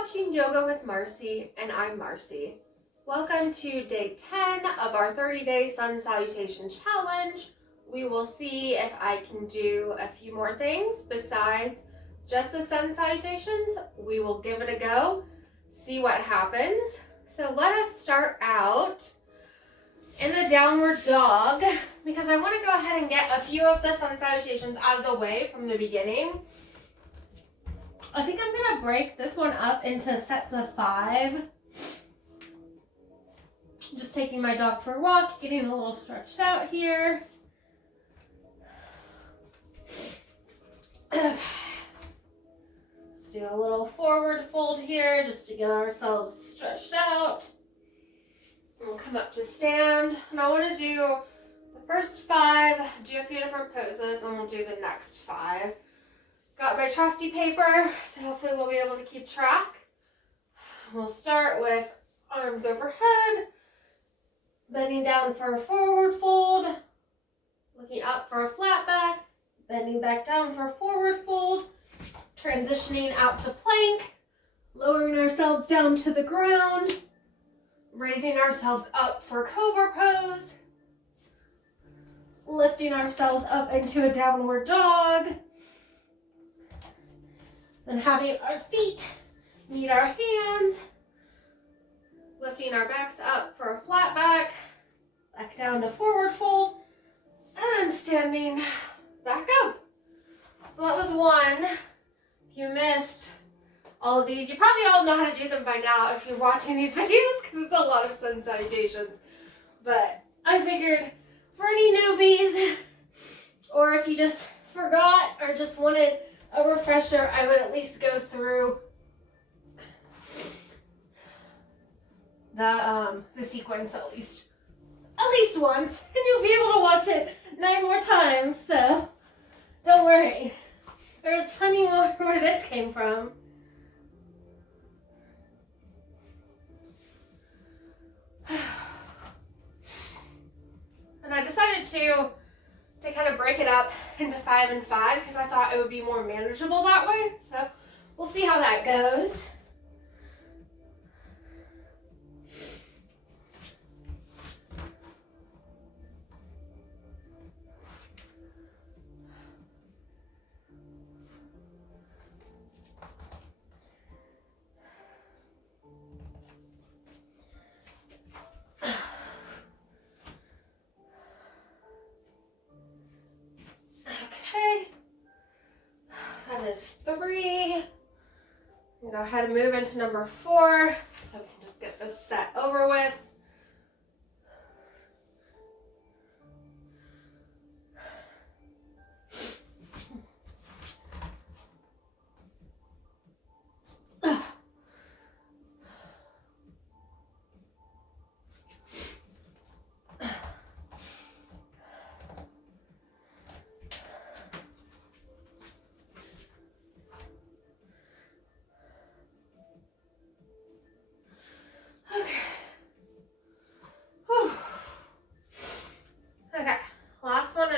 watching Yoga with Marcie, and I'm Marcie. Welcome to day 10 of our 30-day Sun Salutation challenge. We will see if I can do a few more things besides just the Sun Salutations. We will give it a go, see what happens. So let us start out in a downward dog because I want to go ahead and get a few of the Sun Salutations out of the way from the beginning. I think I'm going to break this one up into sets of 5. Just taking my dog for a walk, getting a little stretched out here. Okay. Let's do a little forward fold here just to get ourselves stretched out. And we'll come up to stand. And I want to do the first 5, do a few different poses, and we'll do the next 5. Got my trusty paper, so hopefully we'll be able to keep track. We'll start with arms overhead, bending down for a forward fold, looking up for a flat back, bending back down for a forward fold, transitioning out to plank, lowering ourselves down to the ground, raising ourselves up for cobra pose, lifting ourselves up into a downward dog, then having our feet meet our hands, lifting our backs up for a flat back down to forward fold, and standing back up. So that was 1. If you missed all of these, you probably all know how to do them by now if you're watching these videos because it's a lot of Sun Salutations. But I figured for any newbies, or if you just forgot or just wanted a refresher, I would at least go through the sequence at least once, and you'll be able to watch it 9 more times, so don't worry. There's plenty more where this came from. And I decided to kind of break it up into 5 and 5 because I thought it would be more manageable that way. So we'll see how that goes. That is 3. I'm going to go ahead and move into number 4 so we can just get this set over with.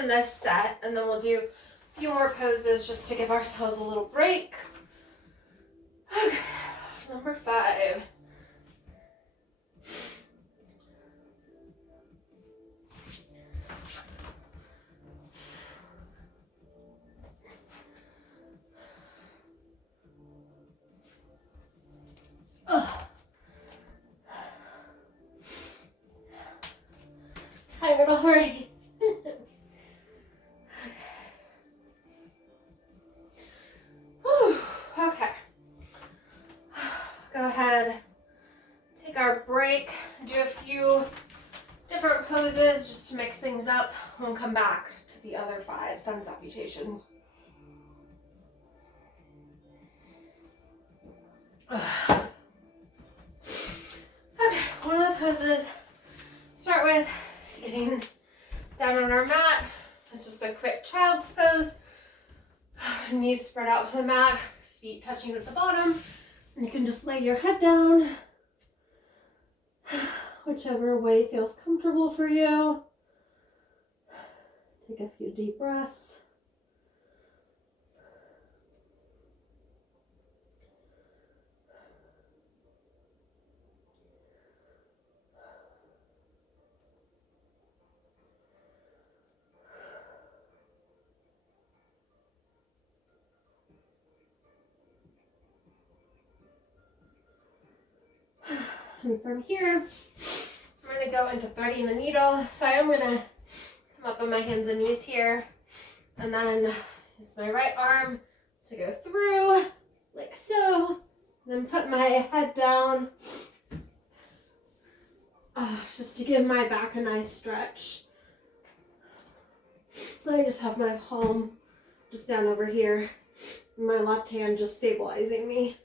In this set, and then we'll do a few more poses just to give ourselves a little break. Okay, number 5. Tired already. Okay, go ahead, take our break, do a few different poses just to mix things up. We'll come back to the other 5 Sun Salutations. Okay, one of the poses, start with sitting down on our mat. It's just a quick child's pose. Knees spread out to the mat, feet touching at the bottom. And you can just lay your head down, whichever way feels comfortable for you. Take a few deep breaths. And from here, I'm going to go into threading the needle. So I'm going to come up on my hands and knees here. And then use my right arm to go through, like so. Then put my head down, just to give my back a nice stretch. Then I just have my palm just down over here. My left hand just stabilizing me.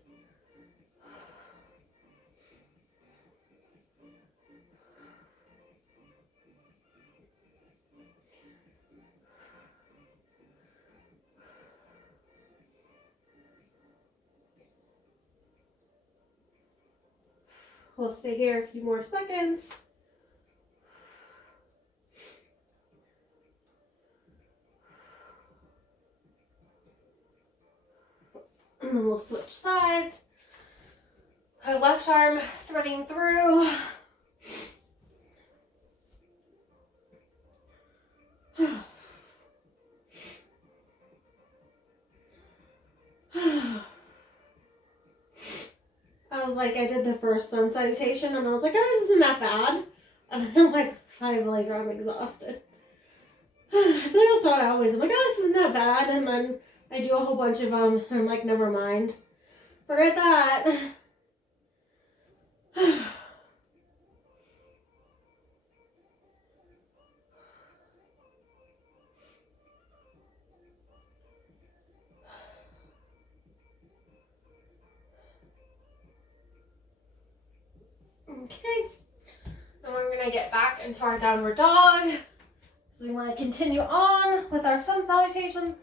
We'll stay here a few more seconds. And then we'll switch sides. Our left arm threading through. I was like, I did the first sun salutation and I was like, oh, this isn't that bad. And then like 5 later, I'm exhausted. I feel like that's what I always am like, oh, this isn't that bad. And then I do a whole bunch of them and I'm like, never mind. Forget that. Okay, and we're going to get back into our downward dog. So we want to continue on with our sun salutation.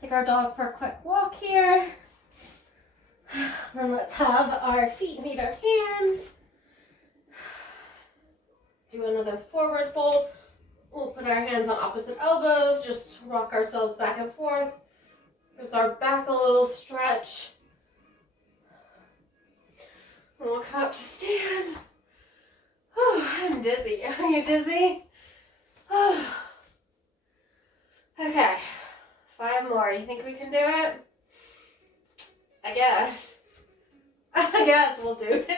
Take our dog for a quick walk here. Then let's have our feet meet our hands. Do another forward fold. We'll put our hands on opposite elbows, just rock ourselves back and forth. Gives our back a little stretch. And we'll come up to stand. Oh, I'm dizzy. Are you dizzy? Oh. Okay, 5 more. You think we can do it? I guess we'll do it.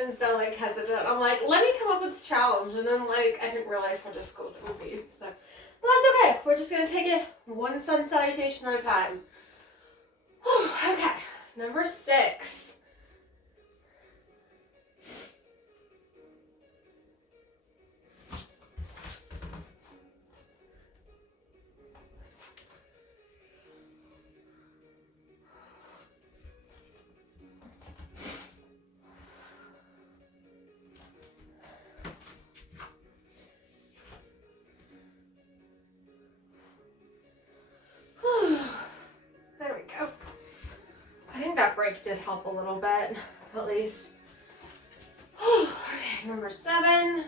I'm so like hesitant. I'm like, let me come up with this challenge, and then like I didn't realize how difficult it would be. So, but that's okay. We're just gonna take it one sun salutation at a time. Whew, okay, number 6. There we go. I think that break did help a little bit, at least. Okay, number 7.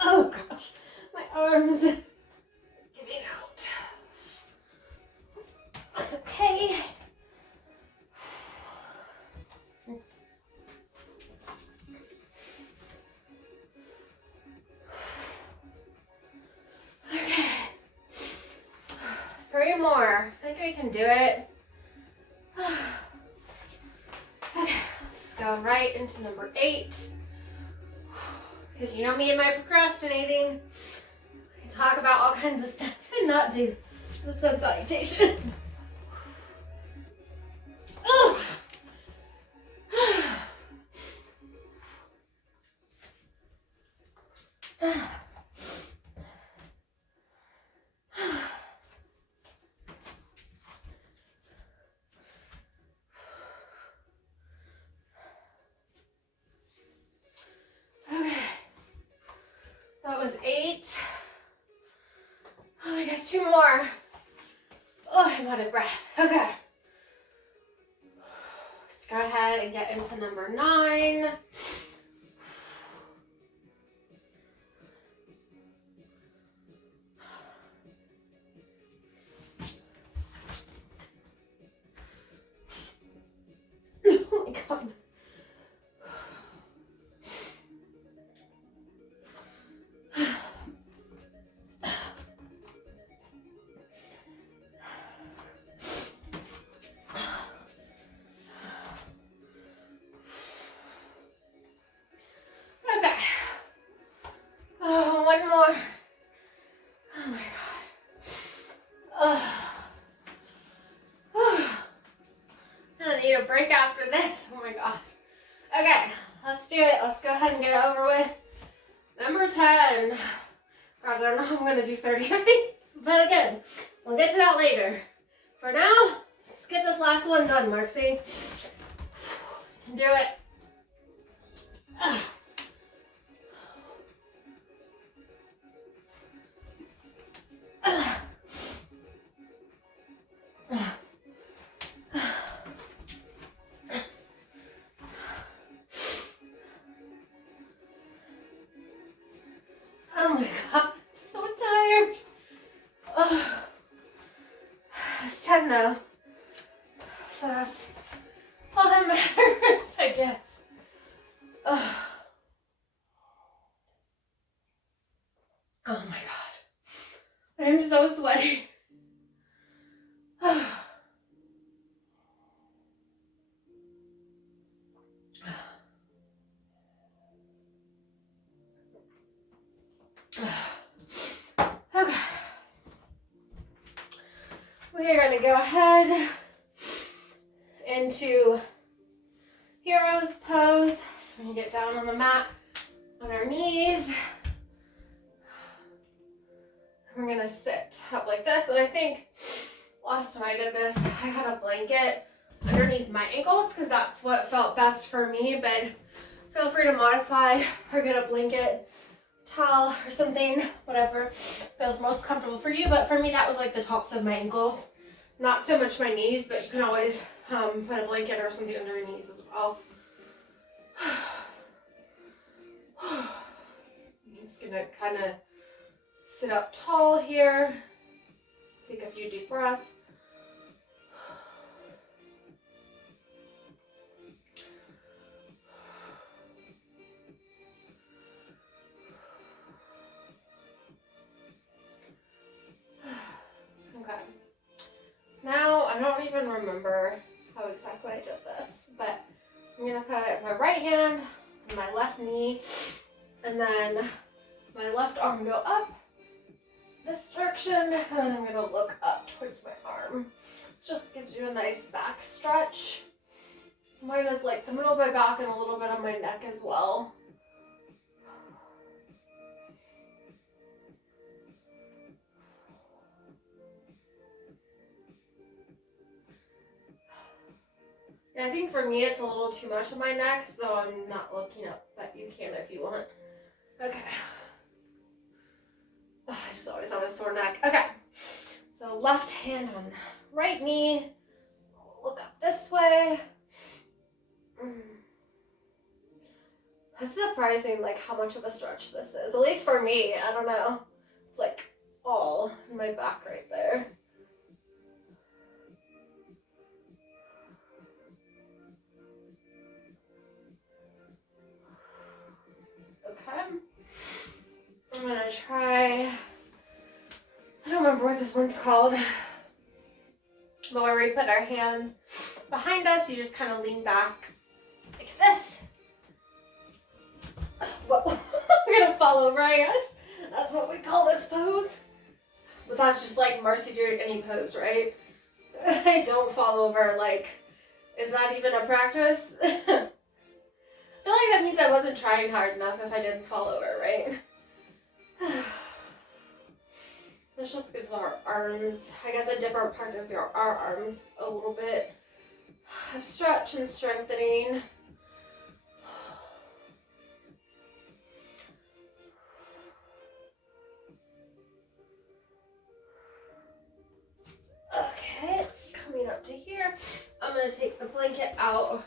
Oh gosh, my arms giving out. That's okay. Okay. 3 more. I think we can do it. Okay, let's go right into number 8. Because you know me and my procrastinating. I can talk about all kinds of stuff and not do the sun salutation. Oh. Okay, that was 8. Oh, I got 2 more. Oh, I'm out of breath. Okay. Let's go ahead and get into number 9. Oh my God. I don't know how I'm gonna do 30 of these, but again, we'll get to that later. For now, let's get this last one done, Marcie. Do it. Oh my god, I'm so tired. It's 10 though, so that's all that matters, I guess. Oh my god, I'm so sweaty. Okay. We are going to go ahead into hero's pose. So we get down on the mat on our knees. We're going to sit up like this. And I think last time I did this, I had a blanket underneath my ankles because that's what felt best for me. But feel free to modify or get a blanket, towel, or something, whatever feels most comfortable for you. But for me, that was like the tops of my ankles, not so much my knees, but you can always put a blanket or something under your knees as well. I'm just gonna kind of sit up tall here, take a few deep breaths. Okay. Now, I don't even remember how exactly I did this, but I'm going to put my right hand on my left knee, and then my left arm go up this direction, and then I'm going to look up towards my arm. It just gives you a nice back stretch. Mine is like the middle of my back and a little bit on my neck as well. I think for me it's a little too much on my neck, so I'm not looking up, but you can if you want. Okay. Oh, I just always have a sore neck. Okay. So left hand on right knee. Look up this way. It's surprising like how much of a stretch this is. At least for me. I don't know. It's like all in my back right there. Okay. I'm gonna try, I don't remember what this one's called, but where we put our hands behind us, you just kind of lean back like this. Whoa. We're gonna fall over, I guess. That's what we call this pose. But that's just like Marcie doing any pose, right? I don't fall over. Like, is that even a practice? I feel like that means I wasn't trying hard enough if I didn't fall over, right? This just gives our arms, I guess, a different part of our arms a little bit of stretch and strengthening. Okay, coming up to here, I'm going to take the blanket out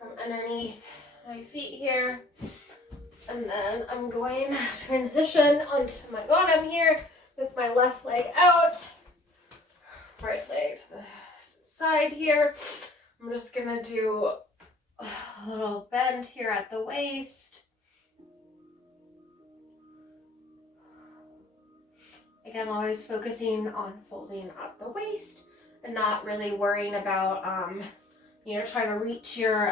from underneath my feet here, and then I'm going to transition onto my bottom here with my left leg out, right leg to the side here. I'm just going to do a little bend here at the waist. Again, always focusing on folding at the waist and not really worrying about, trying to reach your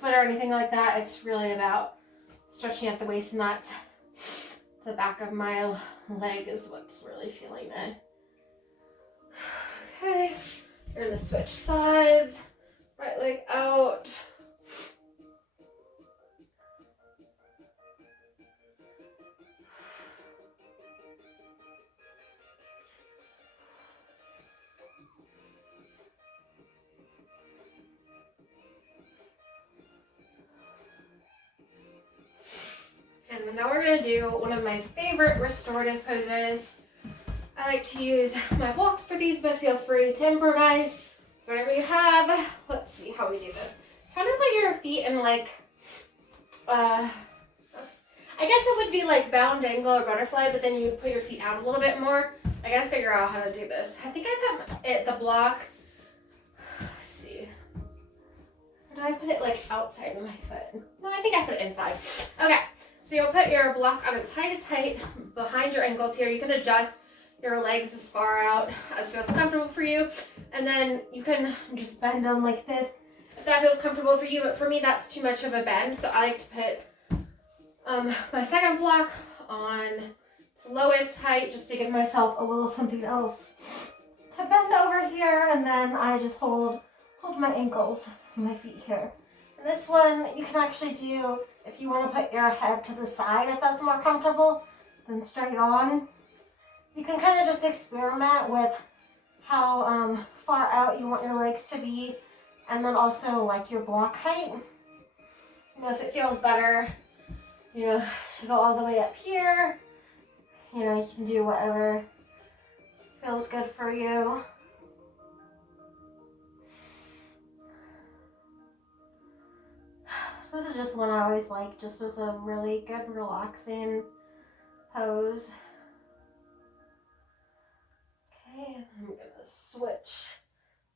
foot or anything like that. It's really about stretching at the waist, and that's the back of my leg is what's really feeling it. Okay, we're gonna switch sides. Right leg out. And now we're gonna do one of my favorite restorative poses. I like to use my blocks for these, but feel free to improvise whatever you have. Let's see how we do this. Try to put your feet in like, I guess it would be like bound angle or butterfly, but then you would put your feet out a little bit more. I gotta figure out how to do this. I think I put the block, let's see. Or do I put it like outside of my foot? No, I think I put it inside. Okay, so you'll put your block on its highest height behind your ankles here. You can adjust your legs as far out as feels comfortable for you. And then you can just bend them like this if that feels comfortable for you. But for me, that's too much of a bend. So I like to put my second block on its lowest height just to give myself a little something else to bend over here. And then I just hold my ankles, my feet here. And this one you can actually do if you want to put your head to the side, if that's more comfortable than straight on. You can kind of just experiment with how far out you want your legs to be, and then also like your block height. You know, if it feels better, you know, to go all the way up here, you know, you can do whatever feels good for you. This is just one I always like, just as a really good relaxing pose. Okay, I'm gonna switch.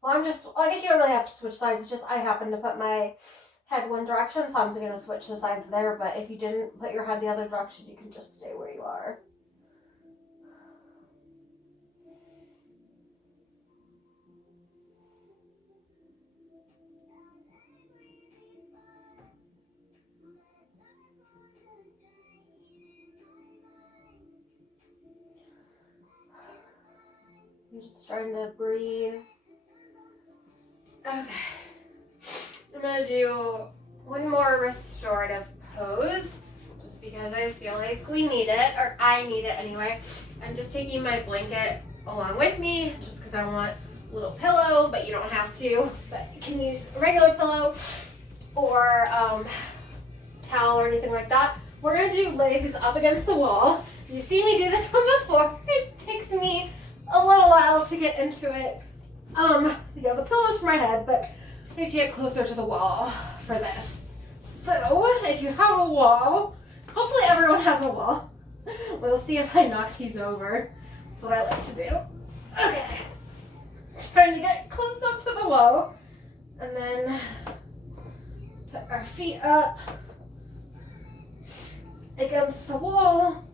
Well, I guess you don't really have to switch sides, it's just I happen to put my head one direction, so I'm just gonna switch the sides there, but if you didn't put your head the other direction, you can just stay where you are. I'm just starting to breathe. Okay. I'm gonna do one more restorative pose, just because I feel like we need it, or I need it anyway. I'm just taking my blanket along with me, just because I want a little pillow, but you don't have to. But you can use a regular pillow or towel or anything like that. We're gonna do legs up against the wall. You've seen me do this one before. It takes me a little while to get into it. You know, the pillow's for my head, but I need to get closer to the wall for this. So, if you have a wall, hopefully everyone has a wall. We'll see if I knock these over. That's what I like to do. Okay. Trying to get close up to the wall. And then put our feet up against the wall.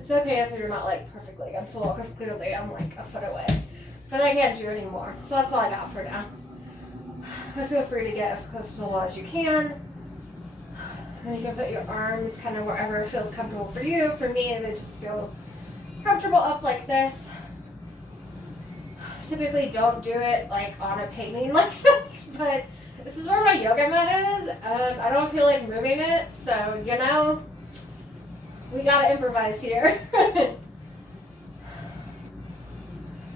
It's okay if you're not like perfectly against the wall, because clearly I'm like a foot away. But I can't do anymore. So that's all I got for now. But feel free to get as close to the wall as you can. And you can put your arms kind of wherever feels comfortable for you. For me, it just feels comfortable up like this. Typically don't do it like on a painting like this, but this is where my yoga mat is, and I don't feel like moving it, so you know, we gotta improvise here.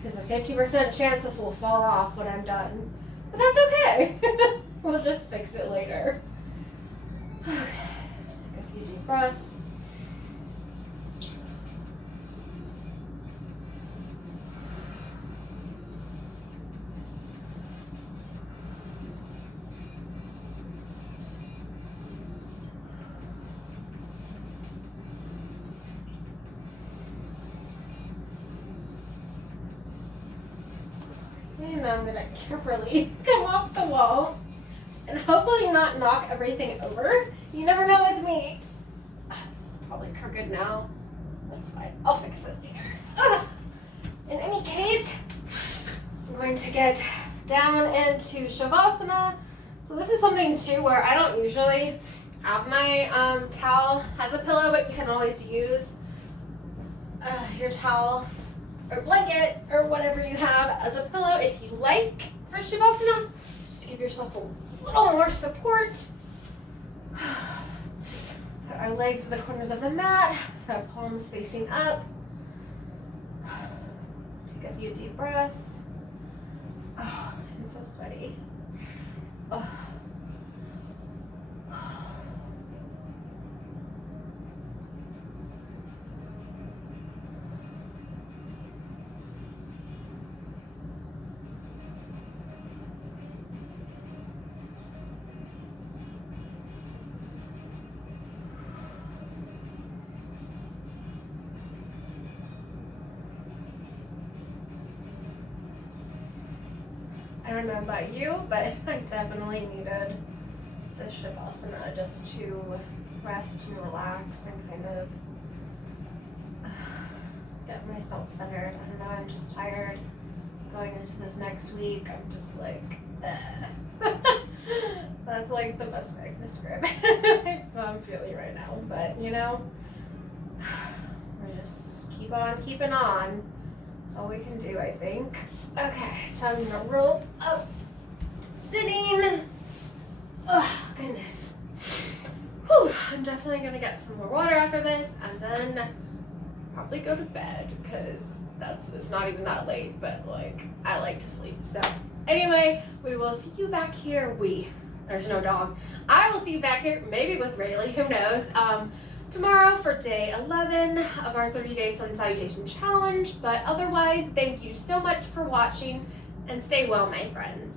There's a 50% chance this will fall off when I'm done, but that's okay. We'll just fix it later. Okay, take a few deep breaths. And I'm gonna carefully come off the wall and hopefully not knock everything over. You never know with me. It's probably crooked now. That's fine. I'll fix it later. In any case, I'm going to get down into Shavasana. So this is something too where I don't usually have my towel as a pillow, but you can always use your towel or blanket or whatever you have as a pillow if you like for Shavasana, just to give yourself a little more support. Put our legs at the corners of the mat, with our palms facing up. Take a few deep breaths. Oh, I'm so sweaty. Oh. don't know about you, but I definitely needed the Shavasana just to rest and relax and kind of get myself centered. I don't know, I'm just tired going into this next week. I'm just like, that's like the best way I can describe it. How I'm feeling right now. But you know, we're just keep on keeping on. That's all we can do, I think. Okay, so I'm gonna roll up, sitting. Oh goodness. Whew, I'm definitely gonna get some more water after this, and then probably go to bed because it's not even that late, but like I like to sleep. So anyway, we will see you back here. There's no dog. I will see you back here, maybe with Rayleigh, who knows, tomorrow for day 11 of our 30-day Sun Salutation challenge. But otherwise, thank you so much for watching, and stay well, my friends.